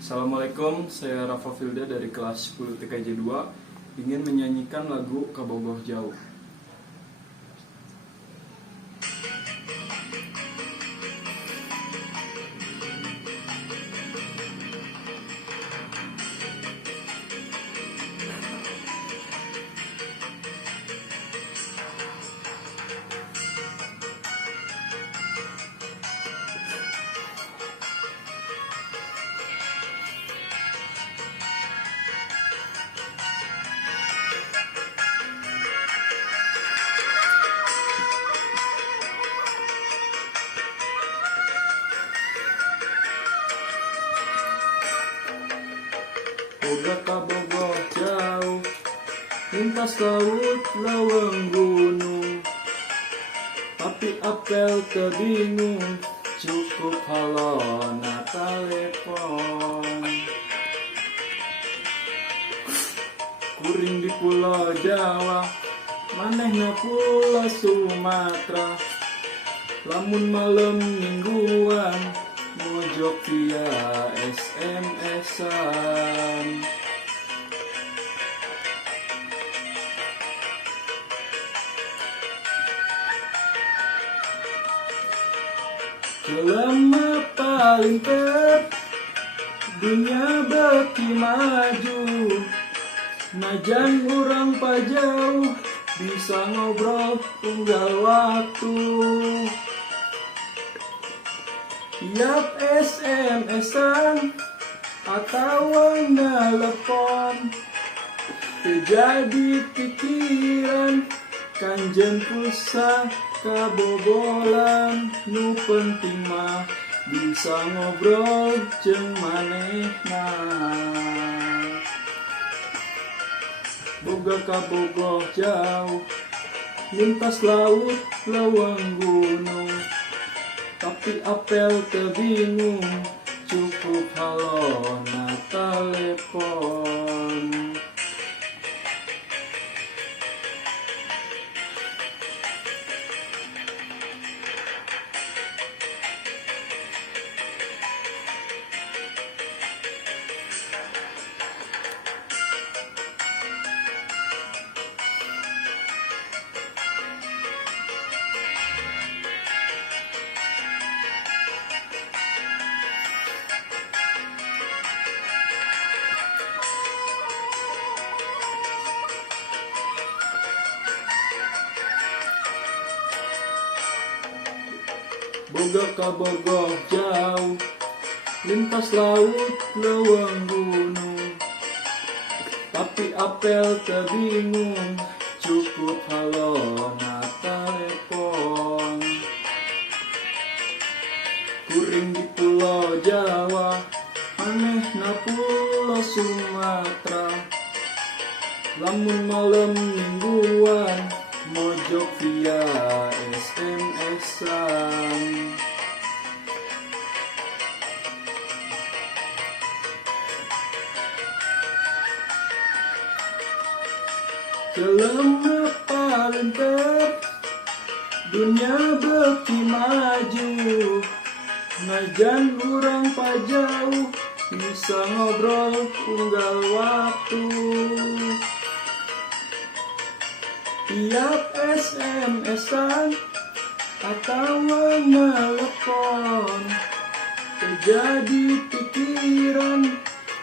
Assalamualaikum, saya Rafa Filda dari kelas 10 TKJ 2 ingin menyanyikan lagu Kabogoh Jauh. Boga kabogoh jauh, lintas laut lawang gunung, tapi apel kebingung, cukup halona telepon. Kuring di Pulau Jawa, manehna Pulau Sumatera, lamun malam mingguan, mojok via SMS-an. Jelema paling tep, dunia beki maju, najan urang pajauh, bisa ngobrol tunggal waktu. Tiap SMS-an atau nelpon, terjadi pikiran, kanjen pulsa kabobolan. Nu penting mah bisa ngobrol jeung manehna. Boga kabogoh jauh, lintas laut lawang gunung, tapi apel kebingung, cukup halona telepon. Boga kabogoh jauh, lintas laut lawang gunung, tapi apel kebingung, cukup halona telepon. Kuring di Pulau Jawa, manehna Pulau Sumatera, lamun malam mingguan, mojok via SMS-an. Jelema paling tep, dunia beki maju, najan urang pajauh, bisa ngobrol tunggal waktu. Tiap SMS-an atau nelpon, terjadi pikiran,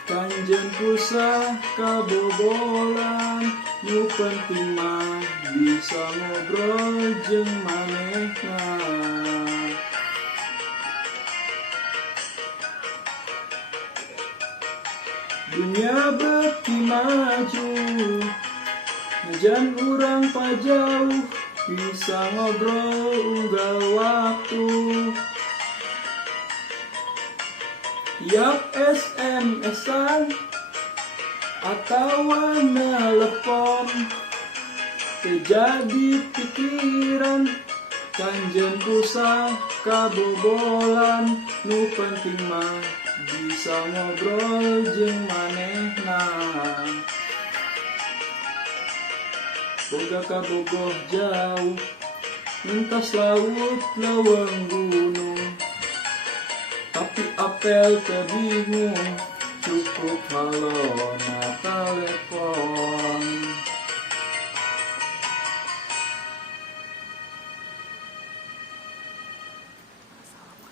kanjen pulsa kabobolan. Nu penting mah bisa ngobrol jeung manehna. Dunia beki maju, najan urang pajauh, bisa ngobrol unggal waktu. Tiap SMS-an atau nelpon, terjadi pikiran, kanjen pulsa kabobolan. Nu penting mah bisa ngobrol jeung manehna. Boga kabogoh jauh, lintas laut lawang gunung, tapi apel kebingung, cukup halo na telepon.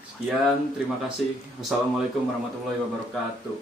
Sekian, terima kasih. Wassalamualaikum warahmatullahi wabarakatuh.